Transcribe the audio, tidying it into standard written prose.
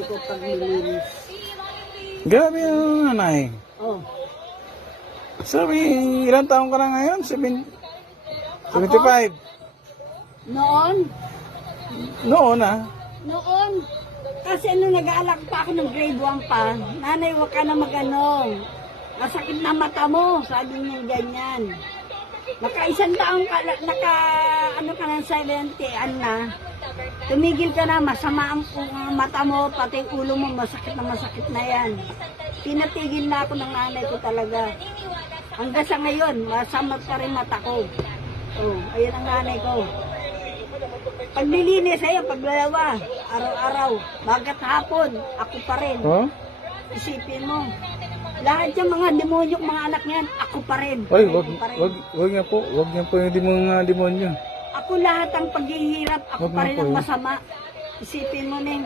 ko pag nilinis. Grabe yung nanay. Oh. Sabi, ilang taong ka na ngayon? 75? Noon, Noon ah. noon, kasi nung nag-aalak pa ako ng grade 1 pa, nanay, huwag ka na mag-ano. Masakit na mata mo, sabi niya ganyan. Naka-isang taong ka, ano ka ng 70, na. Tumigil ka na, masama ang mata mo, pati ulo mo, masakit na yan. Pinatigil na ako ng nanay ko talaga. Hanggang sa ngayon, masama pa rin mata ko. Oh, ayan ang nanay ko. Pag nilinis ayun, paglalawa, araw-araw, bagat hapon, ako pa rin. Oh? Isipin mo, lahat yung mga demonyok, mga anak niyan, ako pa rin. Oy, Ako pa rin. wag niya po yung mga demonyo. Ako lahat ang paghihirap, ako Wag pa na rin po ang yun. masama. Isipin mo, Neng.